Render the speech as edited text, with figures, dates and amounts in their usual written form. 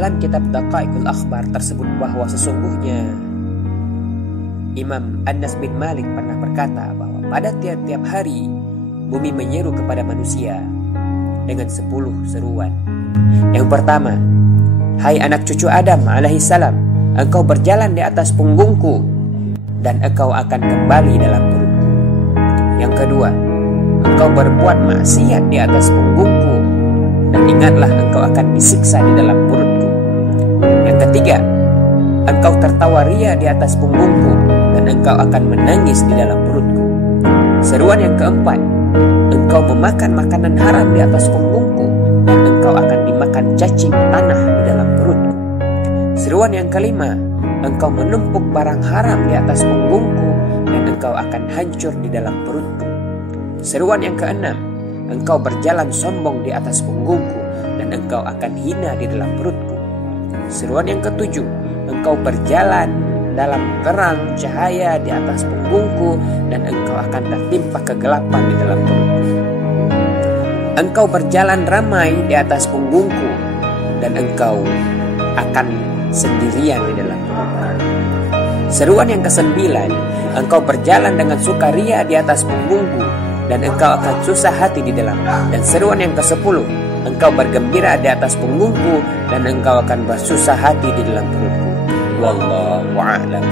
dalam kitab Daqaiqul Akhbar tersebut bahwa sesungguhnya Imam Anas bin Malik pernah berkata bahwa pada tiap-tiap hari bumi menyeru kepada manusia dengan 10 seruan. Yang pertama, hai anak cucu Adam alaihissalam, engkau berjalan di atas punggungku dan engkau akan kembali dalam perutku. Yang kedua, engkau berbuat maksiat di atas punggungku dan ingatlah engkau akan disiksa di dalam perutku. Yang ketiga, engkau tertawa ria di atas punggungku dan engkau akan menangis di dalam perutku. Seruan yang keempat, engkau memakan makanan haram di atas punggungku dan engkau akan dimakan cacing tanah di dalam perutku. Seruan yang kelima, engkau menumpuk barang haram di atas punggungku dan engkau akan hancur di dalam perutku. Seruan yang keenam, engkau berjalan sombong di atas punggungku dan engkau akan hina di dalam perutku. Seruan yang ketujuh, engkau berjalan dalam terang cahaya di atas punggungku dan engkau akan tertimpa kegelapan di dalam perutku. Engkau berjalan ramai di atas punggungku dan engkau akan sendirian di dalam perutku. Seruan yang kesembilan, engkau berjalan dengan sukaria di atas punggungku dan engkau akan susah hati di dalam. Dan seruan yang ke-10, engkau bergembira di atas punggungku dan engkau akan bersusah hati di dalam perutku. Wallahu a'lam.